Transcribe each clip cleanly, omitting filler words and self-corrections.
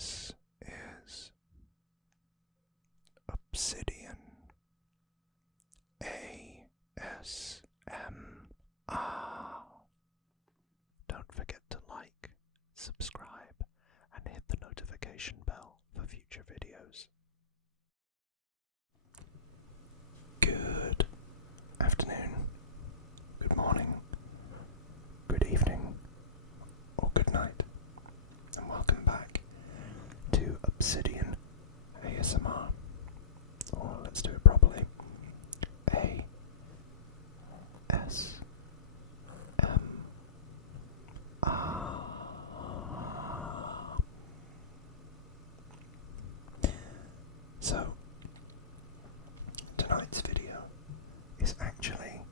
This is Obsidian ASMR. Don't forget to like, subscribe, and hit the notification bell for future videos. Good afternoon, good morning, good evening, or good night, and welcome back to Obsidian ASMR, or let's do it properly, ASMR. So, tonight's video is actually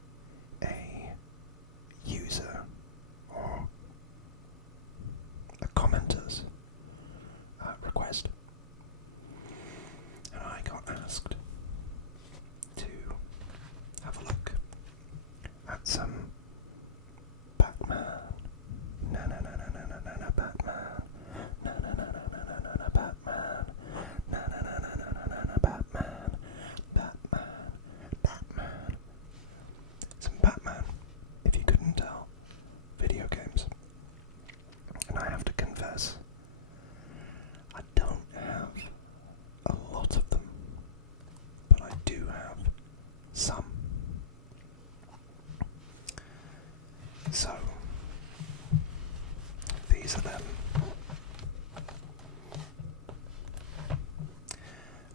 a user or a commenter's request, and I got asked to have a look at some Batman. Na na na na na na na na Batman. Na na na na na na na na Batman. Na na na na na na na na Batman. Batman. Some Batman, if you couldn't tell, video games. And I have to confess, I don't have a lot of them, but I do have some. So, these are them.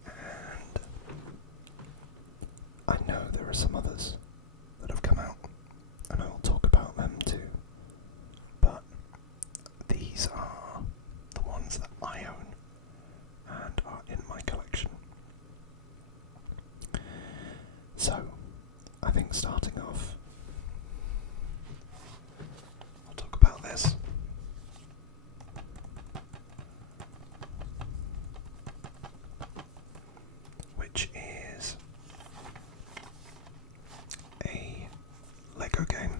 And I know there are some others that have come out, and I will talk about them too. But these are the ones that I own and are in my collection. So, I think starting off, I'll talk about this. Which is a Lego game.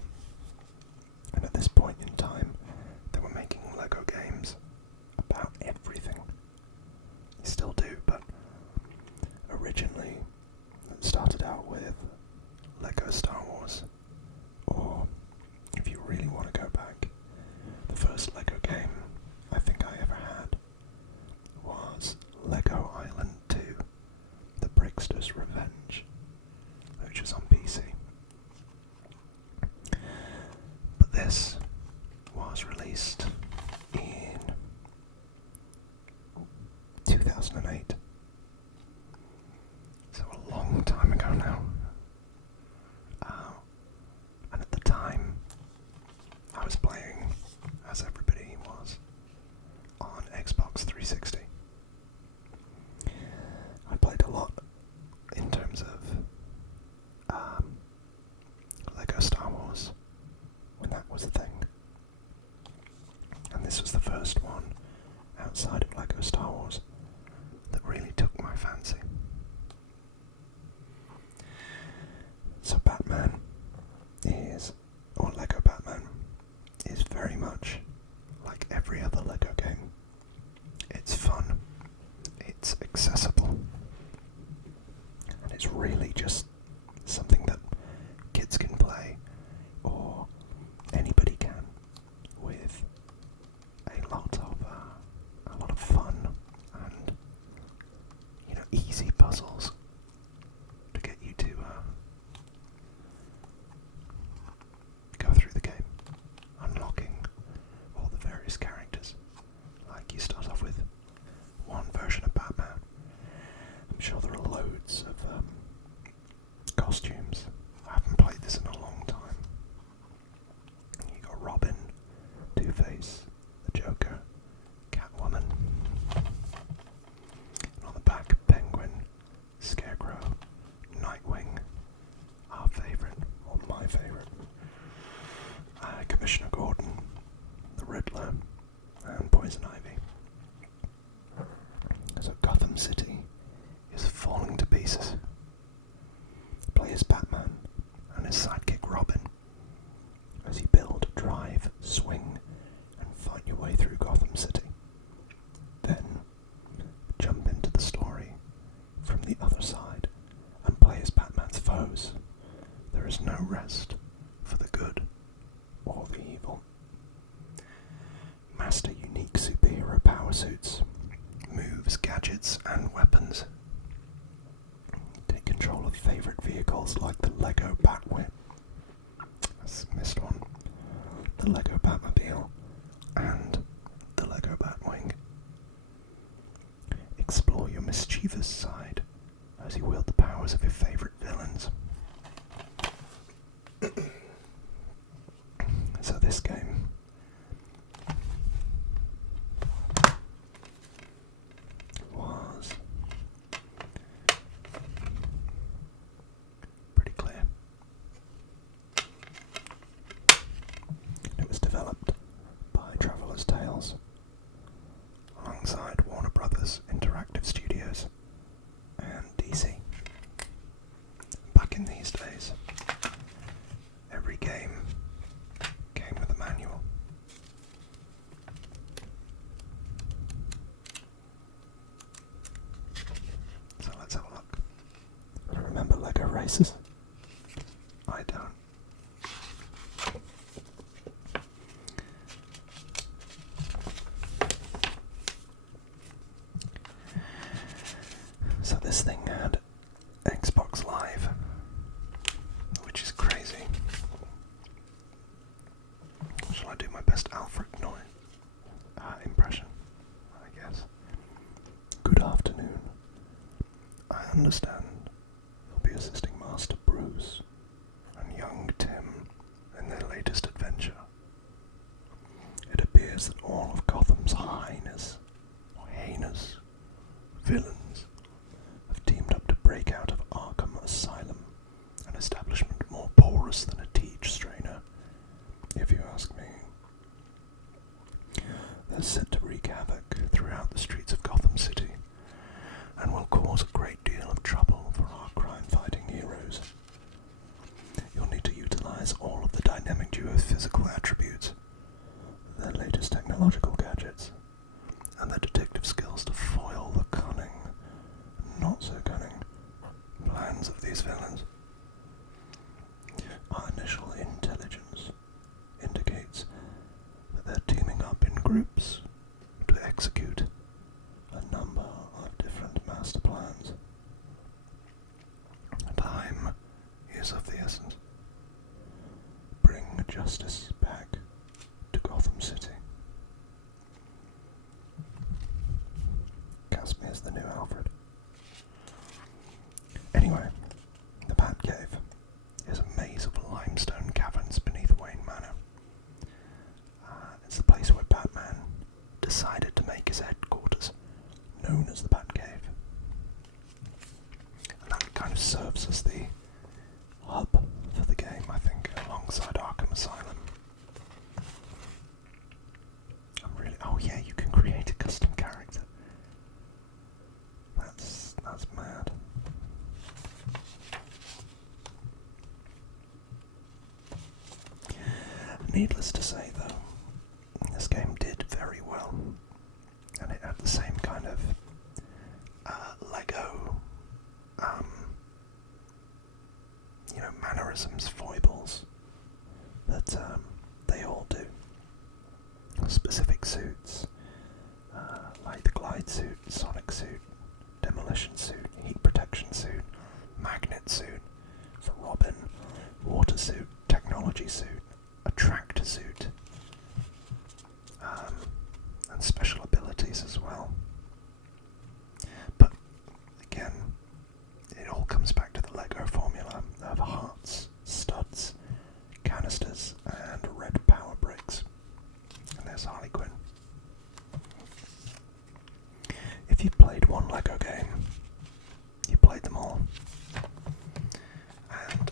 And at this point in time, they were making Lego games about everything. They still do, but originally it started out with Lego Star Wars. Or, if you really want to go back, the first Lego game I think I ever had was Lego Island 2, The Brickster's Revenge, which was on PC. But this was released in 2008, so a long time ago now. And at the time, I was playing, as everybody was, on Xbox 360. I played a lot in terms of Lego Star Wars when that was a thing. And this was the first one outside of Lego Star Wars that really took my fancy. So Batman or Lego Batman is very much like every other Lego game. It's fun, it's accessible, and it's really just something that kids can play, or anybody can, with a lot of fun and, easy puzzles to get you to go through the game, unlocking all the various characters. mischievous side as you wield the powers of your favourite villains. So this game was pretty clear. It was developed by Traveller's Tales alongside Warner Brothers Interactive Studios and DC. Back in these days, every game came with a manual. So let's have a look. Do you remember Lego Races? I don't. So this thing had Xbox Live, which is crazy. Shall I do my best Alfred impression, I guess? Good afternoon. I understand you'll be assisting Master Bruce and young Tim in their latest adventure. It appears that all of Gotham's heinous villains have teamed up to break out of Arkham Asylum, an establishment more porous than a teach strainer, if you ask me. They're set to wreak havoc throughout the streets of Gotham City, and will cause a great deal of trouble for our crime-fighting heroes. You'll need to utilize all of the dynamic duo's physical attributes, their latest technological gadgets, and their detective skills to foil the cunning, not so cunning, plans of these villains. Our initial intelligence indicates that they're teaming up in groups to execute a number of different master plans. Time is of the essence. Bring justice back to Gotham City. Cast me as the new Alfred. Anyway, the Batcave is a maze of limestone caverns beneath Wayne Manor. It's the place where Batman decided to make his headquarters, known as the Batcave. And that kind of serves as the hub for the game, I think, alongside Arkham Asylum. Oh yeah, you can create a custom character. That's mad. Needless to say, though, this game did very well, and it had the same kind of Lego, mannerisms, foibles that they all do. Specific suits, like the glide suit, sonic suit, demolition suit, heat protection suit, magnet suit for Robin, water suit, technology suit, attractor suit, and special abilities as well. But again, it all comes back to the Lego formula of hearts, studs, canisters, and red power bricks. And there's Harley Quinn. If you've played one Lego game, you played them all. And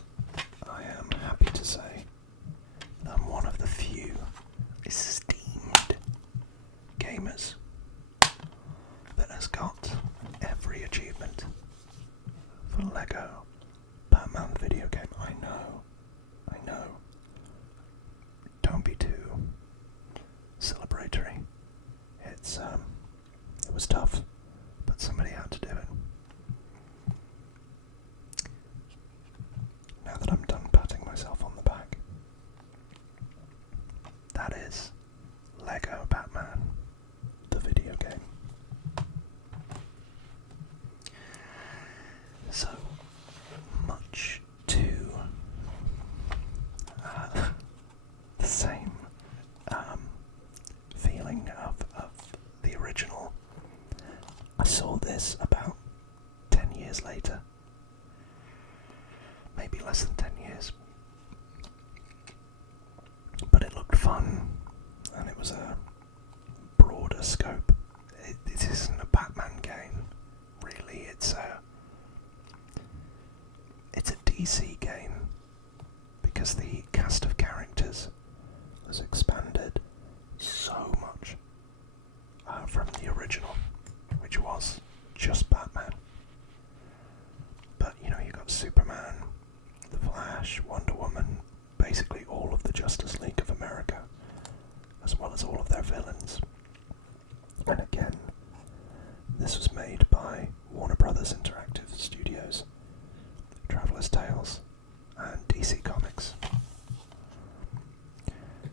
I am happy to say that I'm one of the few esteemed gamers that has got every achievement for Lego Batman video game. I know. Don't be too celebratory. It was tough, but somebody had to do it. Now that I'm done patting myself on the back, that is Lego Batman, the video game. So, much to the same feeling of the original. I saw this about years later. Maybe less than 10 years. But it looked fun, and it was a broader scope. It isn't a Batman game, really. It's a DC game, because the cast of characters was expanded so much from the original, which was just Batman. But, you know, you got Superman, The Flash, Wonder Woman, basically all of the Justice League of America, as well as all of their villains. And again, this was made by Warner Brothers Interactive Studios, Traveller's Tales, and DC Comics.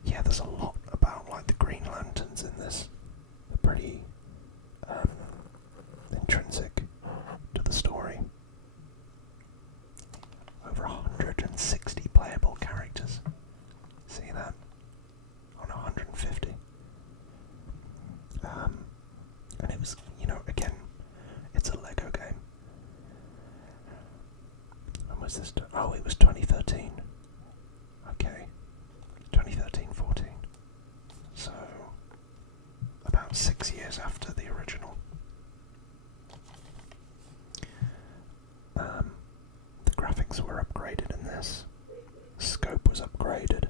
Yeah, there's a lot about, like, the Green Lanterns in this. They're pretty intrinsic to the story. Over 160 playable characters. See that? On 150. And it was, you know, again, it's a Lego game. When was this? Oh, it was 2013. Okay. 2013-14. So, about 6 years after the original. The graphics were upgraded in this. The scope was upgraded.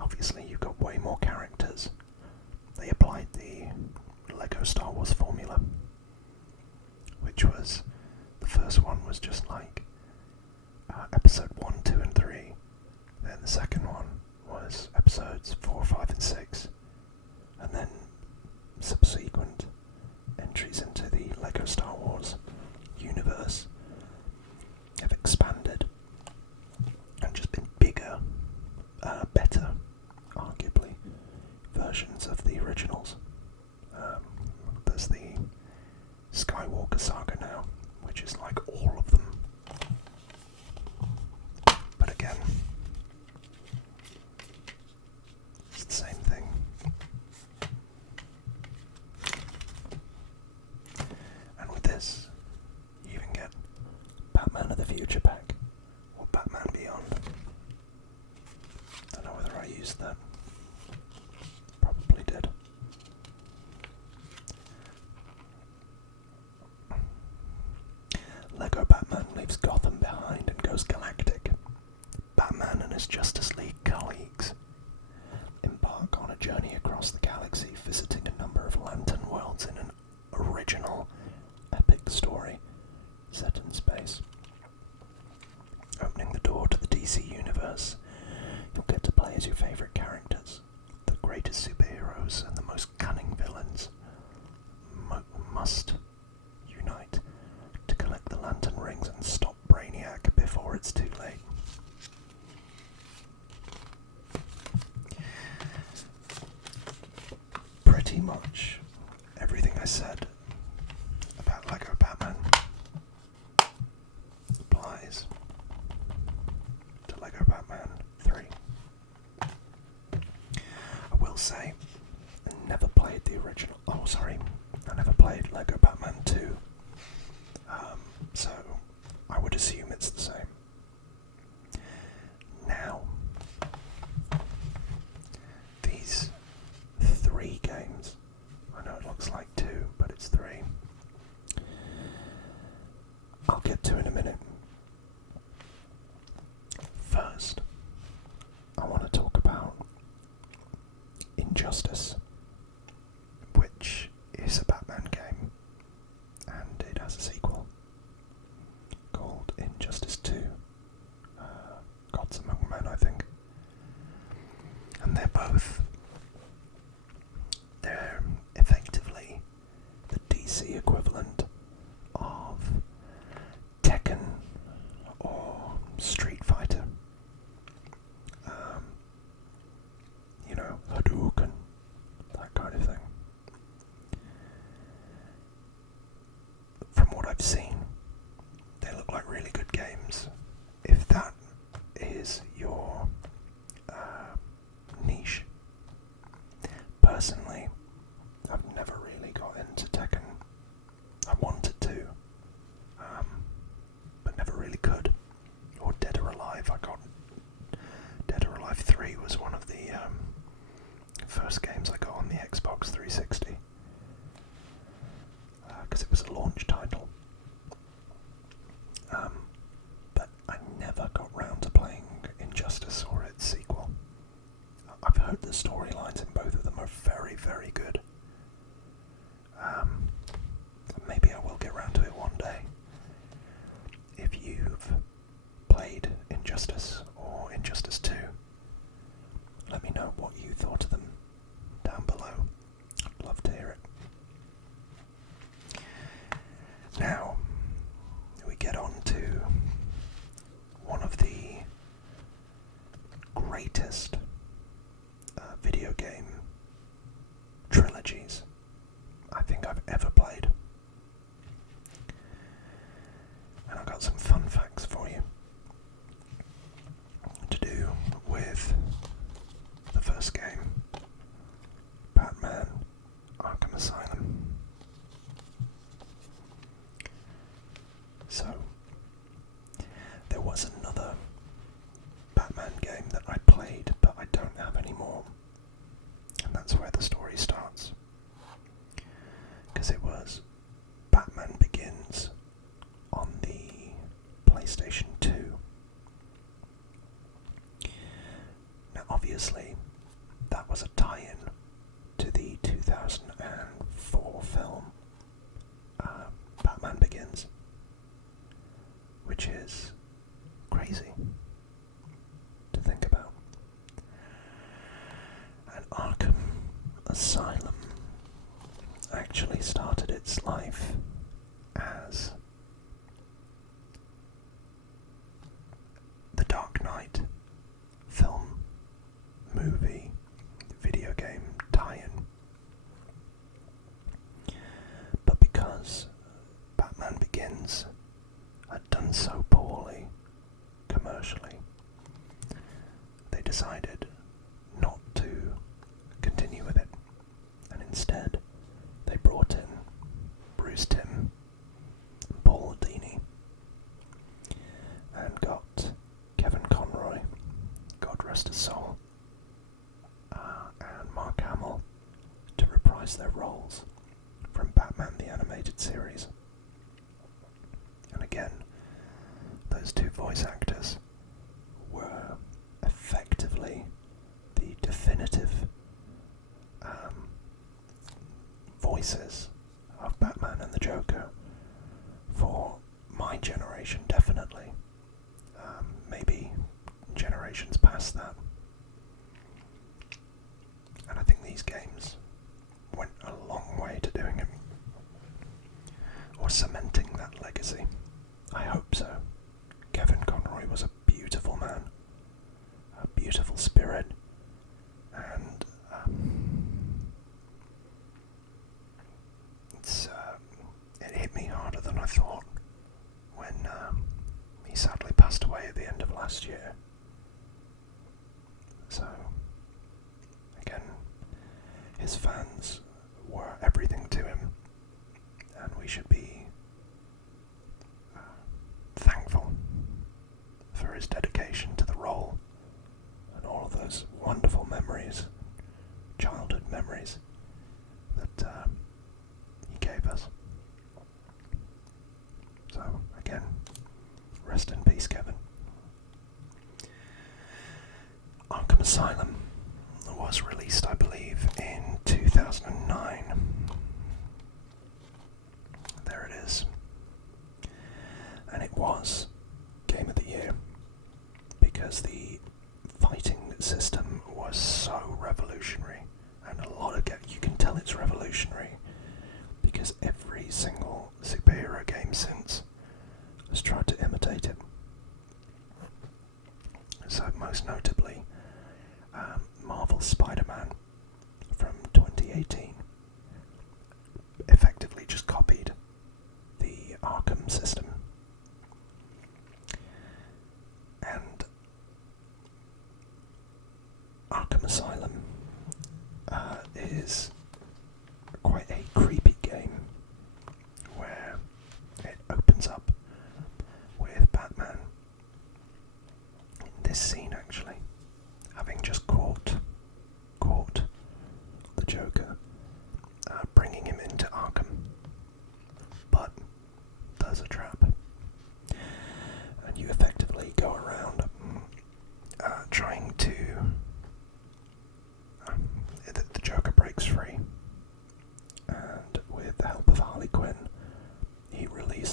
Obviously you got way more characters. They applied the Lego Star Wars formula, which was, the first one was just like episode 1, 2 and 3. Then the second one was episodes 4, 5 and 6. And then subsequent entries into the Lego Star Wars universe have expanded and just been bigger, better, arguably, versions of the originals. There's the Skywalker saga now, which is like all of them. But again, it's the same thing. And with this, you even get Batman of the Future pack, or Batman Beyond. I don't know whether I used that. Probably did. Lego Batman leaves Gotham behind and goes galactic. Batman and his Justice League colleagues embark on a journey across the galaxy, visiting a number of lantern worlds in an original, epic story set in space. Opening the door to the DC universe, you'll get to play as your favourite characters, the greatest superheroes and the most cunning villains. Must unite to collect the lantern rings and stop Brainiac before it's too late. Pretty much everything I said about Lego Batman applies to Lego Batman 3. I will say, I never played the original. Oh, sorry, I never played Lego Batman 2. So I would assume it's the same. Now, these 3 games. I know it looks like 2, but it's 3. I'll get to in a minute. First, I want to talk about Injustice, which is a Batman game, and it has a sequel called Injustice 2, Gods Among Men, I think. And they're effectively the DC equivalent of Tekken or Street Fighter. You know, Hadouken, first games I got on the Xbox 360, because it was a launch title. But I never got round to playing Injustice or its sequel. I've heard the storylines in both of them are very, very good. Maybe I will get round to it one day. If you've played Injustice or Injustice 2, let me know what you thought of them down below. I'd love to hear it. Now, we get on to one of the greatest video game trilogies I think I've ever played. And I've got some fun facts for you to do with the first game, Batman Arkham Asylum. So, there was another Batman game that I played, but I don't have anymore. And that's where the story starts. Because it was Batman Begins on the PlayStation 2. Now obviously, that was a tie-in to the 2004 film Batman Begins, which is crazy to think about. And Arkham Asylum actually started its life as the Dark Knight film, movie, video game tie-in. But because Batman Begins had done so poorly commercially, they decided not to continue with it, and instead they brought in Bruce Timm and Paul Dini and got Kevin Conroy, God rest his soul, and Mark Hamill to reprise their roles from Batman the Animated Series. And again, those two voice actors were effectively the definitive voices of Batman and the Joker for my generation, definitely. Maybe generations past that. And I think these games went a long way to doing it, or cementing that legacy. I hope so. Kevin Conroy was a beautiful man, a beautiful spirit, and it hit me harder than I thought when he sadly passed away at the end of last year. So, again, his fans were everything to him, and we should be thankful for his dedication to the role and all of those wonderful memories, childhood memories that he gave us. So, again, rest in peace, Kevin. Arkham Asylum was released, I believe, in 2009. There it is. And it was Game of the Year because the fighting system was so revolutionary, and a lot of you can tell it's revolutionary because every single superhero game since has tried to imitate it. So most notably, Marvel's Spider-Man from 2018 effectively just copied the Arkham system. And Arkham Asylum is quite a creepy game where it opens up with Batman in this scene actually having just caught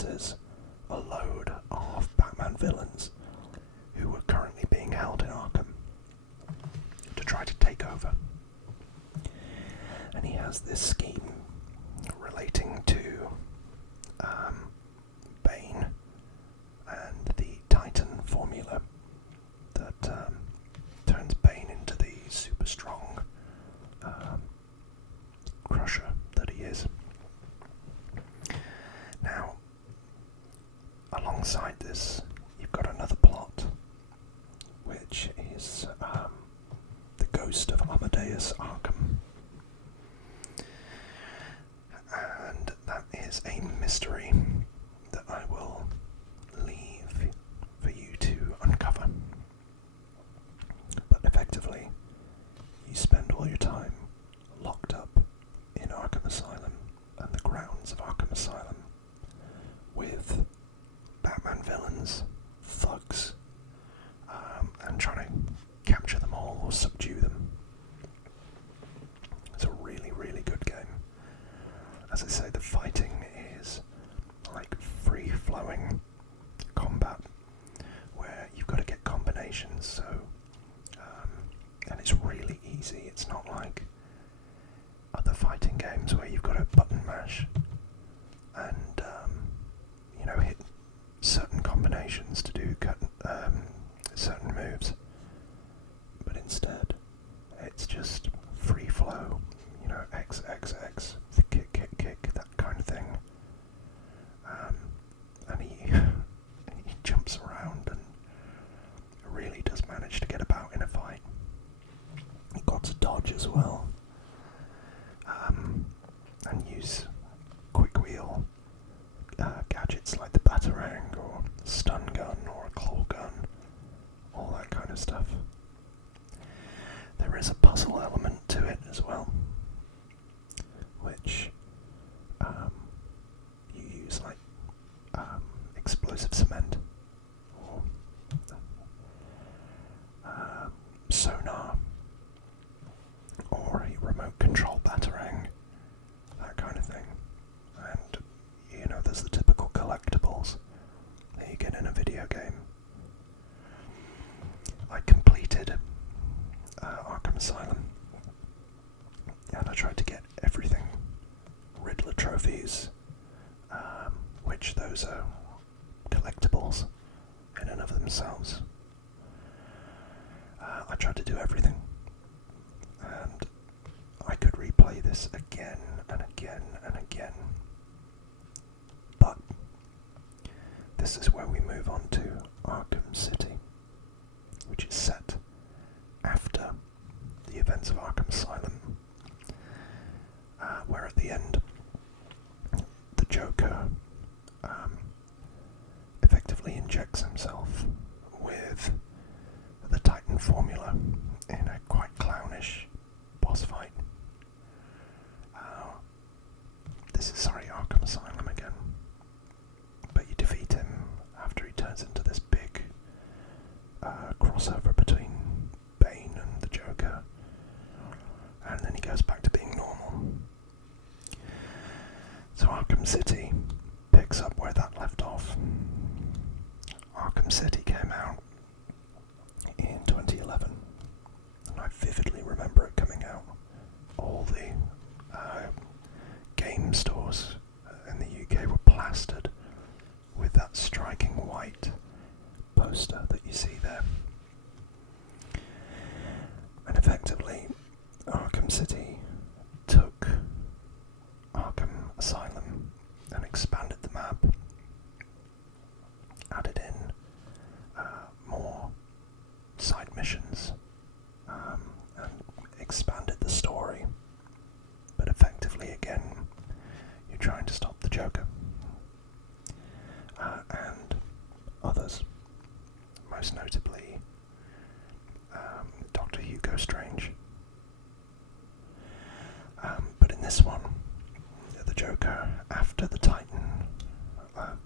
releases a load of Batman villains who were currently being held in Arkham to try to take over. And he has this scheme relating to Bane and the Titan formula that turns Bane into the super strong crusher that he is. Now, alongside this, you've got another plot, which is the ghost of Amadeus Arkham. And that is a mystery that I will leave for you to uncover. But effectively, you spend all your time locked up in Arkham Asylum and the grounds of Arkham Asylum with Batman villains, thugs, and trying to capture them all or subdue them. It's a really, really good game. As I say, the fighting is like free-flowing combat where you've got to get combinations, so and it's really easy. It's not like other fighting games where you've got to button mash and hit certain combinations to do certain moves, but instead it's just free flow, X, X, X, kick, kick, kick, that kind of thing. And he jumps around and really does manage to get about in a fight. You've got to dodge as well, and use quick wheel gadgets like the batarang or stun gun or a claw gun, all that kind of stuff. There is a puzzle element to it as well, which you use like explosive cement or sonar or a remote control batarang, that kind of thing. And there's the typical collectibles that you get in a video game. I completed Arkham Asylum, and I tried to get everything. Riddler trophies, which those are collectibles in and of themselves. I tried to do everything, and I could replay this again and again and again. But this is where we move on to Arkham City, which is set after the events of Arkham Asylum, where at the end the Joker effectively injects himself with the Titan formula in a quite clownish boss fight. This is Arkham Asylum again, but you defeat him after he turns into this big crossover between Bane and the Joker, and then he goes back to being normal. So Arkham City picks up where that left off. Arkham City came out in 2011, and I vividly remember it coming out. All the game stores in the UK were plastered with that striking white poster that you see there. And effectively, Arkham City took Arkham Asylum and expanded the map, added in more side missions, and expanded the story. But effectively, again, you're trying to stop the Joker and others, most notably Dr. Hugo Strange. But in this one, the Joker, after the Titan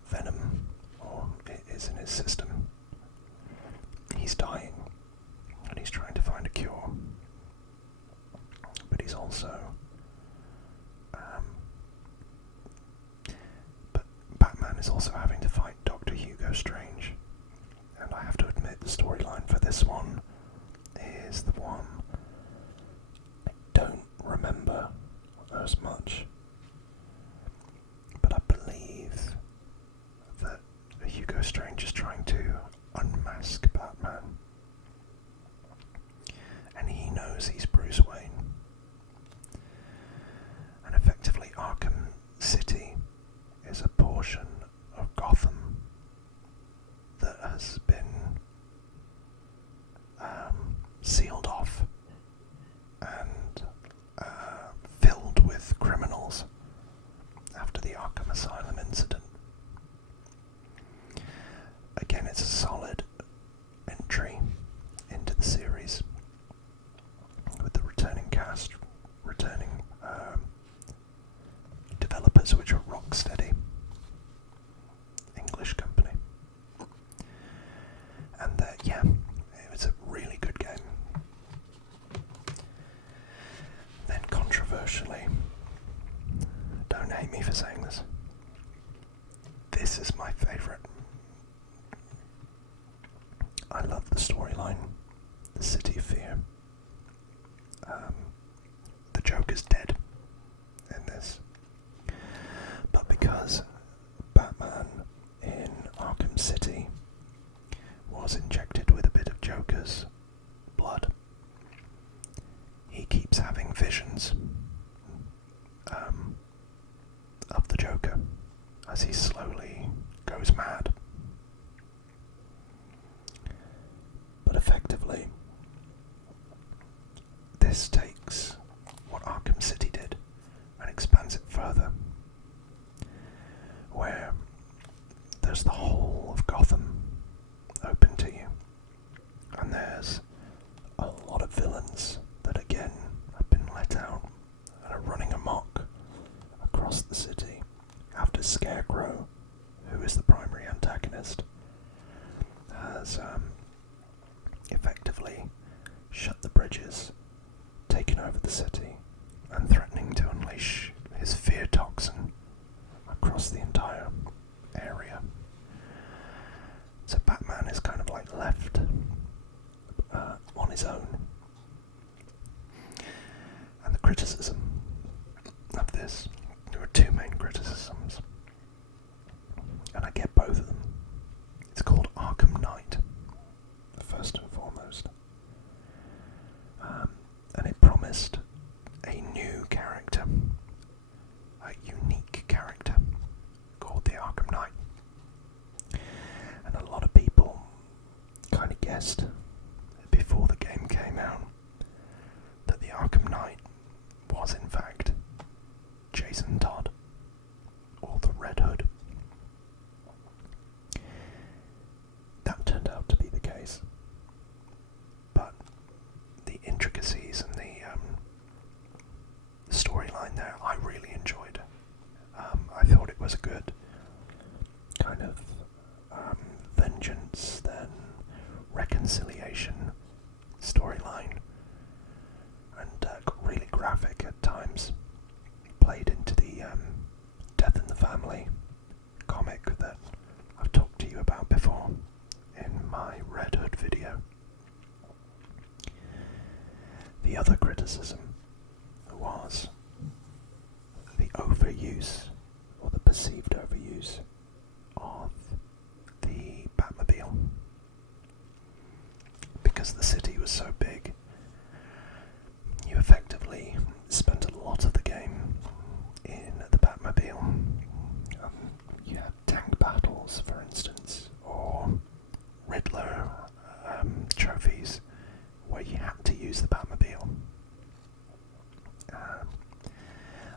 venom is in his system, he's dying and he's trying to find a cure. But he's also but Batman Batman is also having to fight Dr. Hugo Strange. And I have to admit, the storyline for this one is the one I don't remember as much. But I believe that Hugo Strange is trying to unmask Batman. And he knows he's Bruce Wayne. And effectively, Arkham City is a portion of Gotham that has been sealed off and filled with criminals after the Arkham Asylum incident. Again, it's a solid entry into the series with the returning cast, returning developers, which are Rocksteady, English company. And yeah, it was a really good game. Then controversially, don't hate me for saying this, this is my favourite. I love the storyline, the City of Fear. The Joker's dead in this, but because Batman in Arkham City was injected with a bit of Joker's blood, he keeps having visions of the Joker as he slowly goes mad. But effectively, this takes what Arkham City did and expands it further, where there's the whole of Gotham open to you, and there's a lot of villains that again have been let out and are running amok across the city after Scarecrow, who is the primary antagonist, has effectively shut the bridges, taken over the city, and threatening to unleash his fear toxin across the entire area. So Batman is kind of like left on his own. And the criticism of this, there are two main criticisms, and I get both of them. It's called Arkham Knight, first and foremost. And it promised a new character, a unique character, called the Arkham Knight. And a lot of people kind of guessed before the game came out that the Arkham Knight was in fact Jason Todd, or the Red Hood. That turned out to be the case. But the intricacies and the storyline there, I really enjoyed. I thought it was a good kind of vengeance, then reconciliation storyline, and really graphic at times. Played into the Death in the Family comic that I've talked to you about before in my Red Hood video. The other criticism was the overuse, or the perceived overuse, of the Batmobile. Because the city was so big, you effectively spent a lot of the game in the Batmobile. You had tank battles, for instance, or Riddler trophies, where you had to use the Batmobile.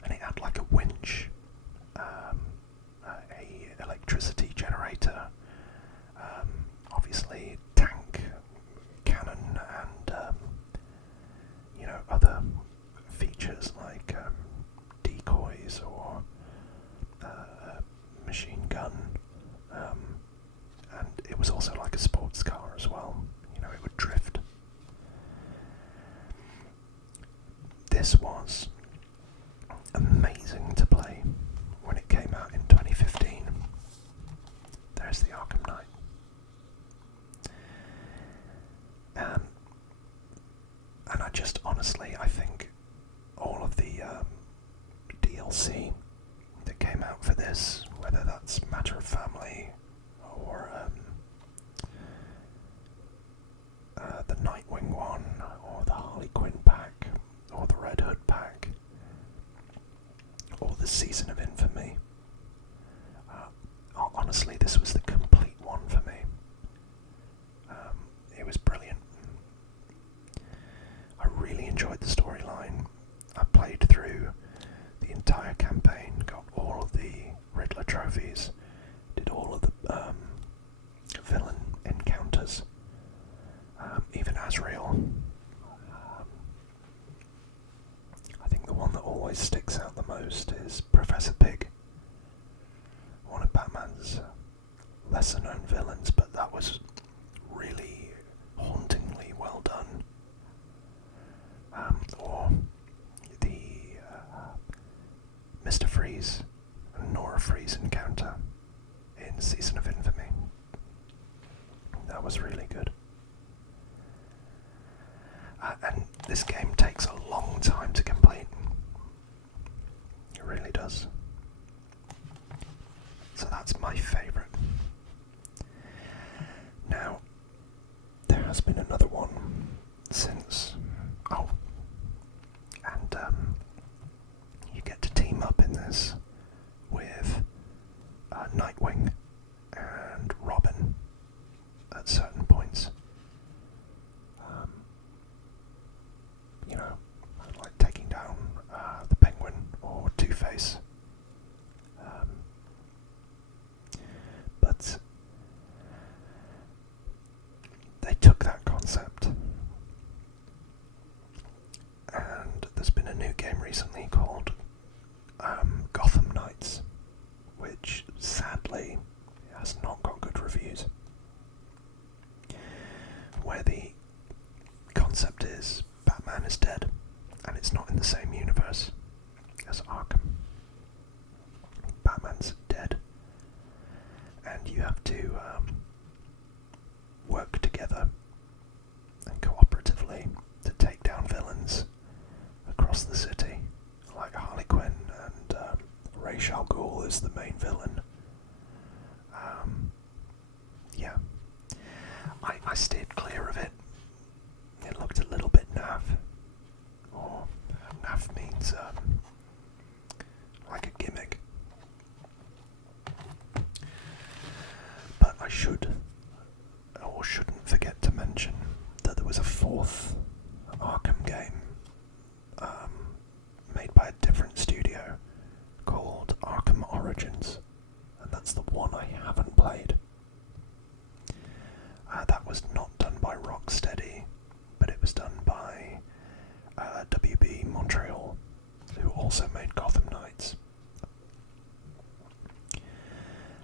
And it had like a winch, a electricity generator, obviously tank, cannon, and other features like decoys or machine gun, and it was also like a sports car as well. It would drift. This was amazing to play when it came out in 2015. Season of Infamy. Honestly, this was the complete one for me. It was brilliant. I really enjoyed the storyline. I played through the entire campaign, got all of the Riddler trophies, did all of the villain encounters, even Azrael. I think the one that always sticks out the most is Professor Pig, one of Batman's lesser known villains, but that was really hauntingly well done. Or the Mr. Freeze and Nora Freeze encounter in Season of Infamy. That was really good. And this game takes a long time to complete. It really does. So that's my favourite. Now, there has been another one since... Oh. And you get to team up in this with Nightwing and Robin at certain points. You know, like taking down the Penguin or Two-Face. But they took that concept, and there's been a new game recently called Gotham Knights, which sadly has not got good reviews, where the concept is Batman is dead, and it's not in the same universe as Arkham. Batman's dead, and you have to work together and cooperatively to take down villains across the city, like Harley Quinn, and Ra's al Ghul is the main villain. Yeah, I steered clear of it. It looked a little bit naff, or naff means like a gimmick. But I should, or shouldn't forget to mention that there was a fourth Arkham game made by a different studio called Arkham Origins, and that's the one I haven't played. That was not done by Rocksteady, but it was done by WB Montreal, who also made Gotham Knights.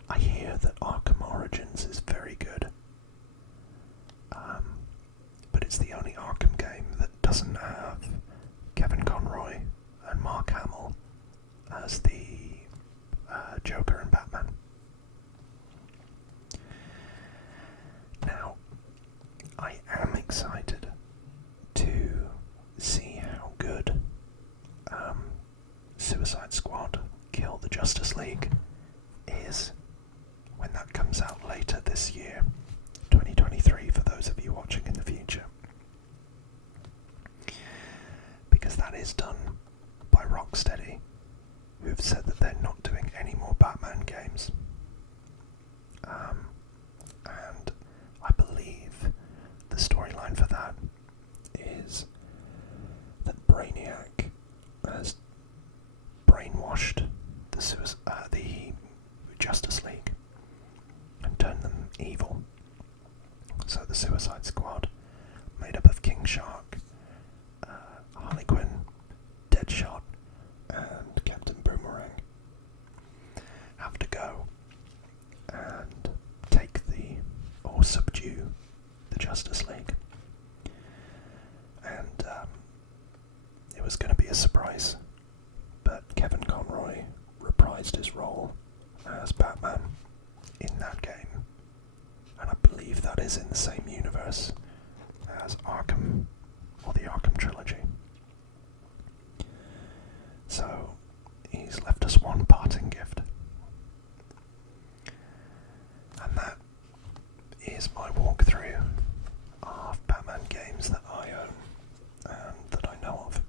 I hear that Arkham Origins is very good, but it's the only Arkham game that doesn't have Kevin Conroy and Mark Hamill as the Joker and Batman. Now, I am excited to see how good Suicide Squad Kill the Justice League is when that comes out later this year, 2023, for those of you watching in the future. Because that is done by Rocksteady, who have said that they're not doing any more Batman games. And I believe the storyline for that is that Brainiac has brainwashed the Justice League and turned them evil. So the Suicide Squad, made up of King Shark, Harley Quinn, Deadshot, and Captain Boomerang, have to go and subdue the Justice League. And it was going to be a surprise, but Kevin Conroy reprised his role as Batman in that game, and I believe that is in the same universe as Arkham, or the Arkham trilogy. So he's left us one parting gift, and that is my walkthrough of Batman games that I own and that I know of.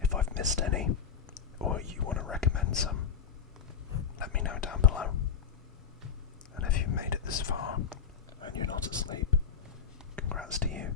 If I've missed any, or you want to then some. Let me know down below. And if you've made it this far and you're not asleep, congrats to you.